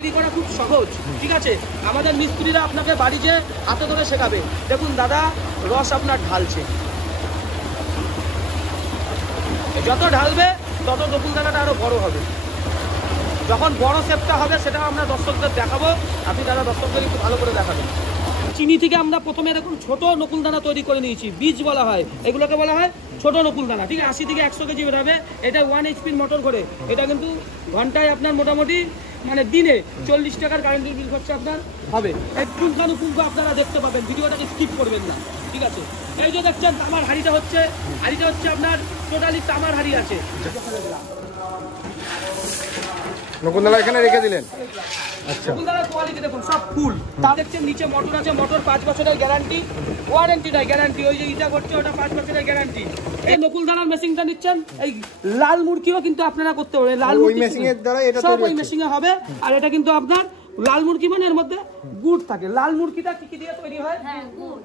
তৈরি করা খুব সহজ, ঠিক আছে। আমাদের মিস্ত্রিরা আপনাকে বাড়ি যে হাতে ধরে শেখাবে। দেখুন দাদা রস আপনার ঢালছে, যত ঢালবে তত নকুলদানাটা আরো বড় হবে। যখন বড় শেপটা হবে সেটা আমরা দর্শকদের দেখাবো, আপনি দাদা দর্শকদের একটু ভালো করে দেখাবেন। চিনি থেকে আমরা প্রথমে দেখুন ছোট নকুলদানা তৈরি করে নিয়েছি, বীজ বলা হয় এগুলোকে, বলা হয় ছোট নকুলদানা, ঠিক আছে। 80 থেকে 100 কেজি বেরোবে। এটা 1 HP মোটর করে, এটা কিন্তু ঘন্টায় আপনার মোটামুটি মানে দিনে 40 টাকার কারেন্টের বিল খরচা আপনার হবে। এই পুঙ্খানুপুঙ্খ আপনারা দেখতে পাবেন, ভিডিওটাকে স্কিপ করবেন না, ঠিক আছে। এই যে দেখছেন তামার হাঁড়িটা হচ্ছে আপনার টোটালি তামার হাঁড়ি আছে। নকুলদানা এখানে রেখে দিলেন। আচ্ছা, নকুলদানার কোয়ালিটি দেখুন সব ফুল। তা দেখছেন নিচে মোটর আছে, মোটর 5 বছরের গ্যারান্টি, ওয়ারেন্টি নাই গ্যারান্টি। ওই যে ইটা করছে ওটা 5 বছরের গ্যারান্টি। এই নকুলদানার মেশিনটা নিচ্ছেন, এই লাল মুরগিও কিন্তু আপনারা করতে পারবেন। লাল মুরগি মেশিনের দ্বারা এটা সব ওই মেশিনে হবে। আর এটা কিন্তু আপনার লাল মুরগি মানে এর মধ্যে গুড় থাকে। লাল মুরগিটা কি দিয়ে তৈরি হয়? গুড়।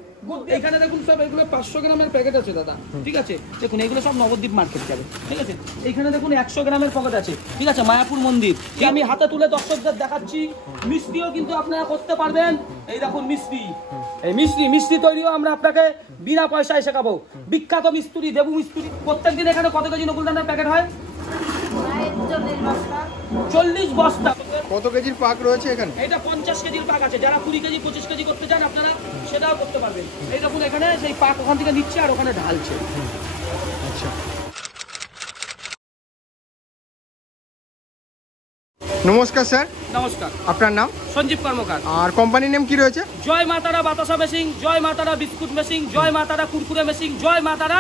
এখানে দেখুন সব এগুলো 500 গ্রামের প্যাকেট আছে দাদা, ঠিক আছে। দেখুন এগুলো সব নবদ্বীপ মার্কেট যাবে, ঠিক আছে। এখানে দেখুন 100 গ্রামের প্যাকেট আছে, ঠিক আছে। মায়াপুর মন্দির যে আমি হাতে তুলে দর্শকদের দেখাচ্ছি। মিষ্টিও কিন্তু আপনারা করতে পারবেন। এই দেখুন মিষ্টি, এই মিষ্টি তৈরিও আমরা আপনাকে বিনা পয়সায় শেখাবো। বিখ্যাত মিস্ত্রি দেবু মিস্ত্রি। প্রত্যেকদিন এখানে কত কেজি নকুলদানার প্যাকেট হয়? 40 বস্তা। কত কেজির পাক রয়েছে এখানে? এটা 50 কেজির পাক আছে। যারা 20 কেজি 25 কেজি করতে চান আপনারা সেটাও করতে পারবেন। এই দেখুন এখানে সেই পাক ওখান থেকে নিচ্ছে আর ওখানে ঢালছে। আচ্ছা, নমস্কার স্যার। নমস্কার, আপনার নাম? সঞ্জীব কর্মকার। আর কোম্পানির নেম কি রয়েছে? জয় মাতারা বাতাসা মেশিন, জয় মাতারা বিস্কুট মেশিন, জয় মাতারা কুরকুরে মেশিন, জয় মাতারা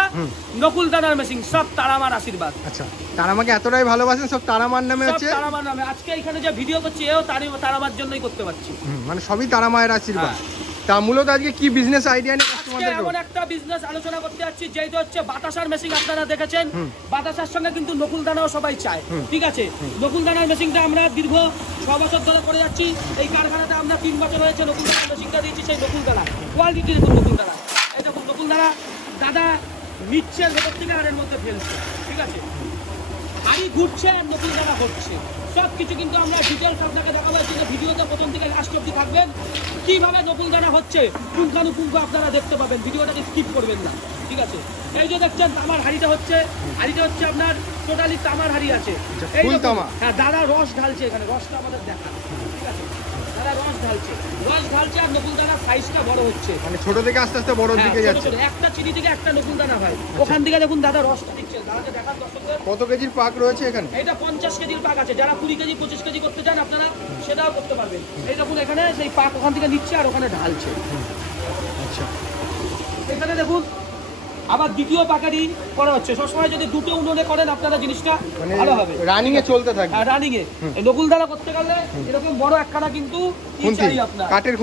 নকুলদানার মেশিন, সব তারামার আশীর্বাদ। আচ্ছা, তারামাকে এতটাই ভালোবাসেন, সব তারামার নামে হচ্ছে? তারামার নামে। আজকে এখানে যে ভিডিও করছি এও তারামার জন্যই করতে পারছি। মানে সবই তারামায়ের আশীর্বাদ। তা মূলত আজকে কি বিজনেস আইডিয়া নিয়ে কাস্টমারদের? এমন একটা বিজনেস আলোচনা করতে যাচ্ছি যেটা হচ্ছে বাতাসার মেশিন। আপনারা দেখেছেন বাতাসার সঙ্গে কিন্তু নকুলদানাও সবাই চায়, ঠিক আছে। নকুলদানার মেশিনটা আমরা দীর্ঘ 6 বছর ধরে করে যাচ্ছি। এই কারখানাতে আমরা 3 বছর হয়েছে নকুলদানার মেশিনটা দিয়েছি। সেই নকুলদানা কোয়ালিটি দেখুন, নকুলদানা এই দেখুন, নকুলদানা দাদা নিচ্ছে ভেতর থেকে আর এর মধ্যে ফেলছে, ঠিক আছে। হাড়ি ঘুরছে আর নকুলদানা হচ্ছে, সব কিছু কিন্তু আমরা ডিটেলস আপনাকে দেখাবো। ভিডিওতে প্রথম থেকে লাস্ট অবধি থাকবেন, কিভাবে নকুলদানা হচ্ছে পুঙ্খানুপুঙ্খ আপনারা দেখতে পাবেন। ভিডিওটাকে স্কিপ করবেন না, ঠিক আছে। এই যে দেখছেন তামার হাঁড়িটা হচ্ছে আপনার টোটালি তামার হাঁড়ি আছে। হ্যাঁ, দাদা রস ঢালছে এখানে, রসটা আমাদের দেখা, ঠিক আছে। দাদা রস ঢালছে আর নকুলদানার সাইজটা বড় হচ্ছে, মানে ছোট থেকে আস্তে আস্তে বড় দিকে যাচ্ছে। একটা চিনি থেকে একটা নকুলদানা হয়, ওখান থেকে দেখুন দাদা রসটা দিচ্ছে। দাদাকে দেখার দর্শকদের কত কেজির পাক রয়েছে এখানে? এটা 50 কেজির পাক আছে। যারা 20 কেজি 25 কেজি করতে চান আপনারা সেটাও করতে পারবেন। এই দেখুন এখানে সেই পাক ওখান থেকে নিচ্ছে আর ওখানে ঢালছে। আচ্ছা, এখানে দেখুন আবার দ্বিতীয় পাকারি করা হচ্ছে। সবসময় যদি দুটো উনুনে করেন আপনারা জিনিসটা ভালো হবে, রানিং এ চলতে থাকে। রানিং এ এই নকুলদানা করতে গেলে এরকম বড় একখানা কিন্তু চাই আপনার, কাঠের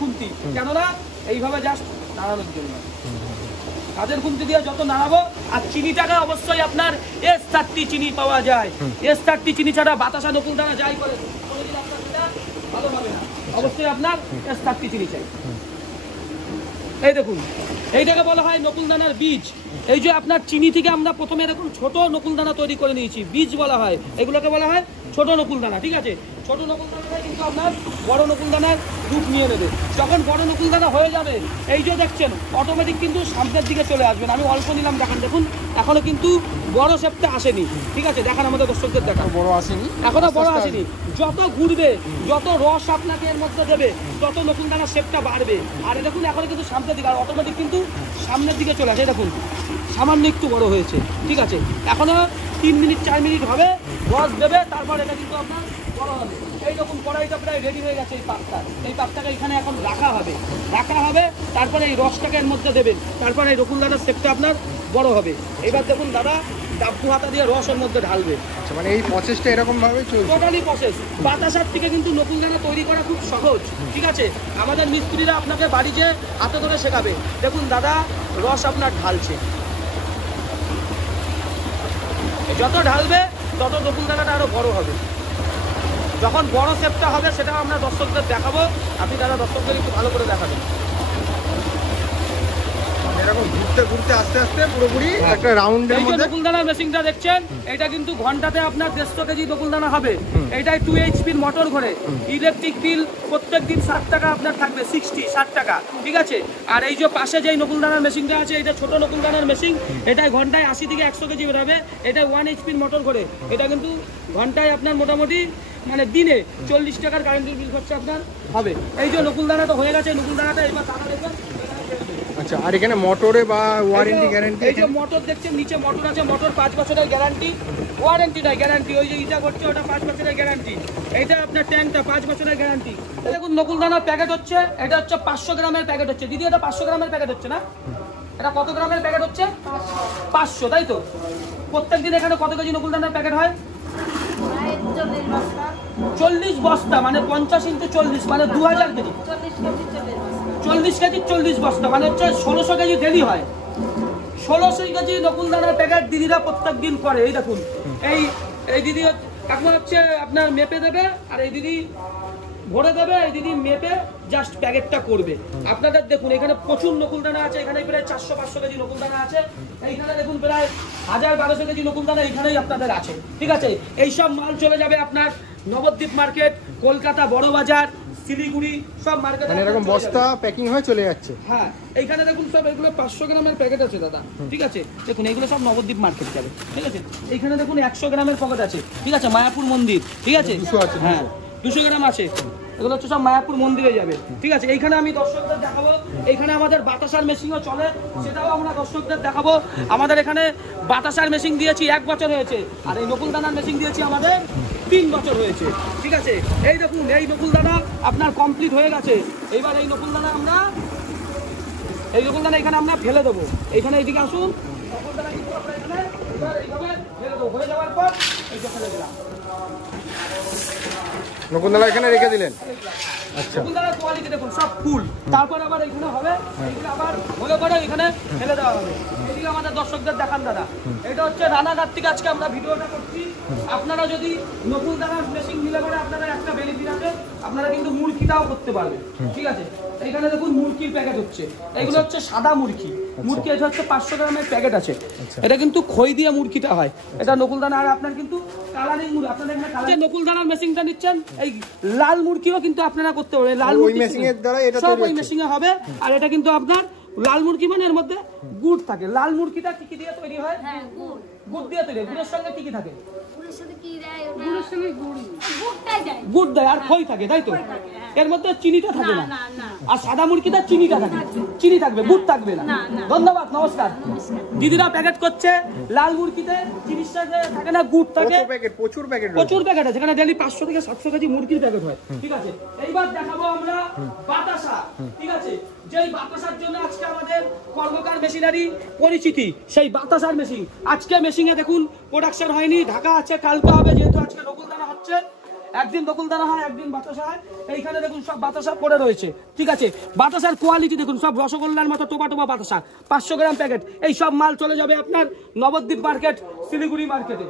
খুন্তি। কেননা এইভাবে জাস্ট নাড়ানোর জন্য কাঠের খুন্তি দিয়ে যত নাড়াবো। আর চিনিটাকে অবশ্যই আপনার S30 চিনি পাওয়া যায়। S30 চিনি ছাড়া বাতাসা নকুলদানা যাই করে ভালো হবে না, অবশ্যই আপনার S30 চিনি চাই। এই দেখুন এইটাকে বলা হয় নকুলদানার বীজ। এই যে আপনার চিনি থেকে আমরা প্রথমে দেখুন ছোট নকুলদানা তৈরি করে নিয়েছি, বীজ বলা হয় এগুলোকে, বলা হয় ছোট নকুলদানা, ঠিক আছে। ছোট নকুলদানাটা কিন্তু আপনার বড় নকুলদানার রূপ নিয়ে নেবে। যখন বড় নকুলদানা হয়ে যাবে এই যে দেখছেন অটোমেটিক কিন্তু সামনের দিকে চলে আসবেন। আমি অল্প নিলাম, দেখান, দেখুন এখনো কিন্তু বড় শেপটা আসেনি, ঠিক আছে। দেখান আমাদের দর্শকদের, দেখান বড় আসেনি, এখনো বড় আসেনি। যত ঘুরবে যত রস আপনাকে এর মধ্যে দেবে তত নকুলদানার শেপটা বাড়বে। আর দেখুন এখনো কিন্তু সামনের দিকে, আর অটোমেটিক কিন্তু সামনের দিকে চলে আসে। দেখুন সামান্য একটু বড় হয়েছে, ঠিক আছে। এখনো 3 মিনিট 4 মিনিট হবে, রস দেবে, তারপর এটা কিন্তু আপনার বড় হবে। এইরকম কড়াইটা প্রায় রেডি হয়ে গেছে। এই পাকটাকে এখানে এখন রাখা হবে, তারপরে এই রসটাকে এর মধ্যে দেবেন, তারপরে এই নকুলদানার শেপটা আপনার বড় হবে। এবার দেখুন দাদা ডাব্বু হাতা দিয়ে রস এর মধ্যে ঢালবে। আচ্ছা, মানে এই প্রসেসটা এরকম ভাবে চলছে, টোটালি প্রসেস। বাতাসার থেকে কিন্তু নকুলদানা তৈরি করা খুব সহজ, ঠিক আছে। আমাদের মিস্ত্রিরা আপনাকে বাড়ি যে হাতে ধরে শেখাবে। দেখুন দাদা রস আপনার ঢালছে, যত ঢালবে তত নকুলদানাটা আরো বড় হবে। যখন বড় শেপটা হবে সেটাও আমরা দর্শকদের দেখাবো, আপনি দাদা দর্শকদের একটু ভালো করে দেখাবেন। এরকম ঘুরতে ঘুরতে আস্তে আস্তে পুরোপুরি একটা রাউন্ডের এই যে মধ্যে। নকুলদানার মেশিনটা দেখছেন, এটা কিন্তু ঘন্টাতে আপনার 150 কেজি নকুলদানা হবে। এটাই 2 HP মোটর ঘোরে, ইলেকট্রিক বিল প্রত্যেকদিন 60 টাকা আপনার থাকবে, 60 টাকা, ঠিক আছে। আর এই যে পাশে যে নকুলদানার মেশিনটা আছে, এটা ছোট নকুলদানার মেশিন, এটাই ঘন্টায় 80 থেকে 100 কেজি বেরোবে। এটা 1 HP মোটর ঘোরে, এটা কিন্তু ঘন্টায় আপনার মোটামুটি মানে দিনে 40 টাকার কারেন্টের বিল খরচা আপনার হবে। এই যে নকুলদানাটা হয়ে গেছে, নকুলদানাটা এবার টাকা দেখবেন। আচ্ছা, আর এখানে মোটরে বা ওয়ারেন্টি গ্যারান্টি? এই যে মোটর দেখছেন, নিচে মোটর আছে, মোটর 5 বছরের গ্যারান্টি, ওয়ারেন্টি নয় গ্যারান্টি। ওই যে ইটা করছে ওটা 5 বছরের গ্যারান্টি, এইটা আপনার ট্যাঙ্কটা 5 বছরের গ্যারান্টি। দেখুন নকুলদানার প্যাকেট হচ্ছে, এটা হচ্ছে 500 গ্রামের প্যাকেট হচ্ছে। দিদি এটা 500 গ্রামের প্যাকেট হচ্ছে না? এটা কত গ্রামের প্যাকেট হচ্ছে? 500, তাই তো? প্রত্যেকদিন এখানে কত কেজি নকুলদানার প্যাকেট হয়? 40 বস্তা, মানে 50 × 40 মানে 2000 কেজি। 40 কেজি 40 বস্তা মানে হচ্ছে 1600 কেজি ডেলি হয়। 1600 কেজি নকুলদানার প্যাকেট দিদিরা প্রত্যেক দিন করে। এই দেখুন, এই দিদি এখন হচ্ছে আপনার মেপে দেবে, আর এই দিদি ভরে দেবে, এই দিদি মেপে জাস্ট প্যাকেটটা করবে। আপনাদের দেখুন এখানে প্রচুর নকুলদানা আছে, এখানে প্রায় 400-500 কেজি নকুলদানা আছে। এইখানে দেখুন প্রায় 1000-1200 কেজি নকুলদানা এইখানেই আপনাদের আছে, ঠিক আছে। এইসব মাল চলে যাবে আপনার নবদ্বীপ মার্কেট, কলকাতা বড় বাজার, শিলিগুড়ি, সব মার্কেটে মানে এরকম বস্তা প্যাকিং হয়ে চলে যাচ্ছে। হ্যাঁ, এইখানে দেখুন সব এগুলো 500 গ্রামের প্যাকেট আছে দাদা, ঠিক আছে। দেখুন এগুলো সব নবদ্বীপ মার্কেট যাবে, ঠিক আছে। এইখানে দেখুন 100 গ্রামের প্যাকেট আছে, ঠিক আছে, মায়াপুর মন্দির, ঠিক আছে। 200 আছে, হ্যাঁ 200 গ্রাম আছে, এগুলো হচ্ছে সব মায়াপুর মন্দিরে যাবে, ঠিক আছে। এইখানে আমি দর্শকদের দেখাবো, এইখানে আমাদের বাতাসার মেশিনও চলে, সেটাও আমরা দর্শকদের দেখাবো। আমাদের এখানে বাতাসার মেশিন দিয়েছি 1 বছর হয়েছে, আর এই নকুলদানার মেশিন দিয়েছি আমাদের 3 বছর হয়েছে, ঠিক আছে। এই দেখুন এই নকুলদানা আপনার কমপ্লিট হয়ে গেছে। এইবার এই নকুলদানা এখানে আমরা ফেলে দেবো। এইখানে এইদিকে আসুন, নকুলদানা কিন্তু আমরা এখানে এইভাবে ফেলে দেবো। হয়ে যাওয়ার পর এই যে ফেলে দিলাম, নকুলদানা এখানে রেখে দিলেন। আচ্ছা, নকুলদানার কোয়ালিটি দেখুন সব ফুল। তারপর আবার এখানে হবে, এগুলো আবার হলে পরে এখানে ফেলে দেওয়া হবে। এদিকে আমাদের দর্শকদের দেখান দাদা, এটা হচ্ছে রানাঘাট থেকে আজকে আমরা ভিডিওটা করছি। আপনারা যদি নকুলদানার মেশিন নিলে পরে আপনারা একটা বেনিফিট আছে, আপনারা কিন্তু মুরগিটাও করতে পারবেন, ঠিক আছে। এইখানে দেখুন মুরগির প্যাকেট হচ্ছে, এগুলো হচ্ছে সাদা মুরগি। মুরগি এটা হচ্ছে 500 গ্রামের প্যাকেট আছে, এটা কিন্তু খই দিয়ে মুরগিটা হয়, এটা নকুলদানা। আর আপনার কিন্তু কালারিং মুরগি, আপনাদের এখানে কালারিং নকুলদানার মেশিনটা নিচ্ছেন, এই লাল মুরগিও কিন্তু আপনারা করতে পারবেন। লাল ওই মেশিনের দ্বারা এটা সব ওই মেশিনে হবে। আর এটা কিন্তু আপনার লাল মুরগি মানে এর মধ্যে গুড় থাকে। লাল মুরগিটা কি কি দিয়ে তৈরি হয়? হ্যাঁ, গুড় দিয়ে তৈরি। গুড়ের সঙ্গে কি কি থাকে? গুড়ের সাথে কি দেয়? গুড়ের সঙ্গে গুড়টাই দেয়। গুড় দেয় আর খই থাকে, তাই তো? এর মধ্যে চিনিটা থাকে না। না না, আর সাদা মুরগিটা চিনিটা থাকে, চিনি থাকবে, গুড় থাকবে না। ধন্যবাদ, নমস্কার। দিদিরা প্যাকেট করছে, লাল মুরগিতে চিনির সাথে থাকে না, গুড় থাকে। প্রচুর প্যাকেট আছে, যেখানে ডেলি 500 থেকে 700 কেজি মুরগির প্যাকেট হয়, ঠিক আছে। এইবার দেখাবো আমরা বাতাসা, ঠিক আছে। যেই বাতাসার জন্য আজকে আমাদের কর্মকার মেশিনারি পরিচিতি, সেই বাতাসার মেশিন। আজকে মেশিনে দেখুন প্রোডাকশন হয়নি, ঢাকা আছে, কালকে হবে, যেহেতু আজকে নকুলদানা হচ্ছে। একদিন নকুলদানা হয়, একদিন বাতাসা হয়। এইখানে দেখুন সব বাতাসা পড়ে রয়েছে, ঠিক আছে। বাতাসার কোয়ালিটি দেখুন, সব রসগোল্লার মতো টোপা টোপা বাতাসা, 500 গ্রাম প্যাকেট। এই সব মাল চলে যাবে আপনার নবদ্বীপ মার্কেট, শিলিগুড়ি মার্কেটে।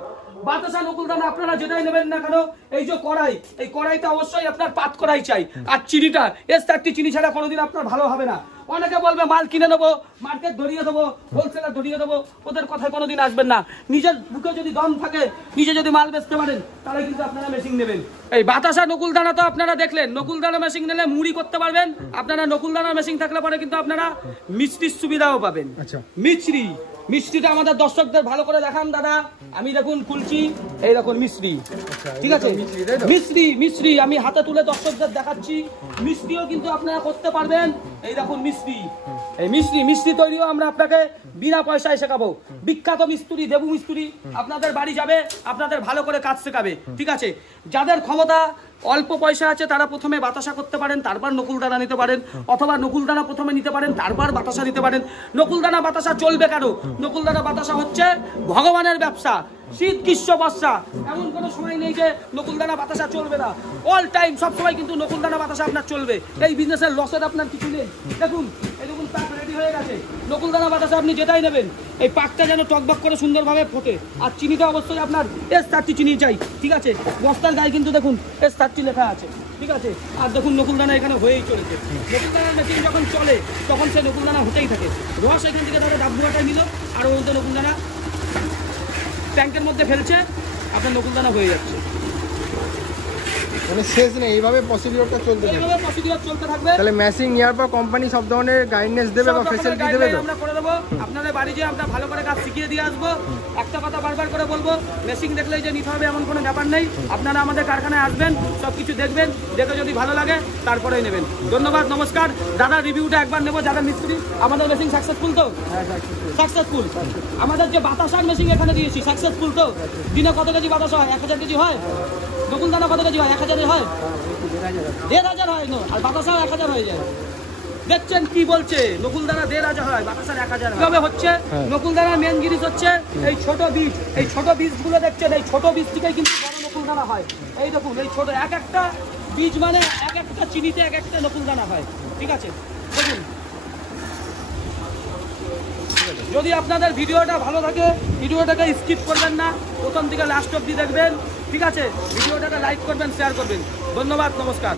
বাতাসা নকুলদানা আপনারা যেটাই নেবেন না কেন, এই যে কড়াই, এই কড়াইটা অবশ্যই আপনার পাত কড়াই চাই। আর চিনিটা S30 চিনি ছাড়া কোনোদিন আপনার ভালো হবে না। অনেকে বলবে মাল কিনে নেবো, মার্কেট ধরিয়ে দেবো, হোলসেলার ধরিয়ে দেবো, ওদের কথায় কোনোদিন আসবেন না। নিজের বুকে যদি দম থাকে, নিজে যদি মাল বেচতে পারেন, তাহলে কিন্তু আপনারা মেশিন নেবেন। এই বাতাসা নকুলদানা তো আপনারা দেখলেন, নকুলদানা মেশিন নিলে মুড়ি করতে পারবেন। আপনারা নকুলদানা মেশিন থাকলে পরে কিন্তু আপনারা মিষ্টির সুবিধাও পাবেন। আচ্ছা, মিষ্টিটা আমাদের দর্শকদের ভালো করে দেখান দাদা। আমি দেখুন খুলছি, এই দেখুন মিষ্টি, ঠিক আছে। মিষ্টি আমি হাতে তুলে দর্শকদের দেখাচ্ছি। মিষ্টিও কিন্তু আপনারা করতে পারবেন। এই দেখুন এই মিষ্টি তৈরিও আমরা আপনাকে বিনা পয়সায় শেখাবো। বিখ্যাত মিস্ত্রি, দেবু মিস্ত্রি আপনাদের বাড়ি যাবে, আপনাদের ভালো করে কাজ শেখাবে, ঠিক আছে। যাদের ক্ষমতা অল্প পয়সা আছে তারা প্রথমে বাতাসা করতে পারেন, তারপর নকুলদানা নিতে পারেন, অথবা নকুলদানা প্রথমে নিতে পারেন, তারপর বাতাসা নিতে পারেন। নকুলদানা বাতাসা চলবে কেন? নকুলদানা বাতাসা হচ্ছে ভগবানের ব্যবসা। শীত, গ্রীষ্ম, বর্ষা এমন কোনো সময় নেই যে নকুলদানা বাতাসা চলবে না। অল টাইম সব সময় কিন্তু নকুলদানা বাতাসা আপনার চলবে। এই বিজনেসের লসের আপনার কিছু নেই। দেখুন এই দেখুন প্যাক রেডি হয়ে গেছে। নকুলদানা বাতাসা আপনি যেটাই নেবেন, এই পাকটা যেন টকবক করে সুন্দরভাবে ফোটে। আর চিনিটা অবশ্যই আপনার S30 চিনি চাই, ঠিক আছে? বস্তার গায়ে কিন্তু দেখুন S30 লেখা আছে, ঠিক আছে? আর দেখুন নকুলদানা এখানে হয়েই চলেছে। নকুলদানার মেশিন যখন চলে তখন সে নকুলদানা হতেই থাকে। রস এখান থেকে ধরে ডাব্বুয়াটায় নিল, আর ওর মধ্যে নকুলদানা ট্যাঙ্কের মধ্যে ফেলছে, আপনার নকুলদানা হয়ে যাচ্ছে। মানে শেষ নেই, এইভাবে প্রসিডিওরটা চলতে থাকবে। এইভাবে প্রসিডিওর চলতে থাকবে। তাহলে মেশিন নেওয়ার পর কোম্পানি সব ধরনের গাইডেন্স দেবে বা সব রকমের ফেসিলিটি দেবে তো? guideline আমরা করে দেবো। আপনাদের বাড়ি যেয়ে আমরা ভালো করে কাজ শিখিয়ে দিয়ে আসবো। একটা কথা বারবার করে বলবো, মেশিন দেখলেই যে নিতে হবে এমন কোনো ব্যাপার নেই। আপনারা আমাদের কারখানায় আসবেন, সব কিছু দেখবেন, দেখে যদি ভালো লাগে তারপরেই নেবেন। ধন্যবাদ, নমস্কার। দাদার রিভিউটা একবার নেবো। যারা মিস্ত্রি, আমাদের মেশিন সাকসেসফুল তো? সাকসেসফুল। আমাদের যে বাতাসার মেশিন এখানে দিয়েছি, সাকসেসফুল তো? দিনে কত কেজি বাতাসা হয়? 1000 কেজি হয়? নকুলদানা কত কেজি হয়? 1000 হয়? 1500 হয় না, আর বাতাসাও 1000 হয়ে যায়। দেখছেন কি বলছে? নকুলদানা 1500 হয়, বাতাসার 1000 হয়। তবে হচ্ছে নকুলদানার মেন জিনিস হচ্ছে এই ছোট বীজ। এই ছোট বীজগুলো দেখছেন, এই ছোট বীজ থেকেই কিন্তু বড় নকুলদানা হয়। এই দেখুন, এই ছোট এক একটা বীজ মানে এক একটা চিনিতে এক একটা নকুলদানা হয়, ঠিক আছে? দেখুন, যদি আপনাদের ভিডিওটা ভালো থাকে, ভিডিওটাকে স্কিপ করবেন না, প্রথম থেকে লাস্ট অবধি দেখবেন, ঠিক আছে? ভিডিওটাকে লাইক করবেন, শেয়ার করবেন। ধন্যবাদ, নমস্কার।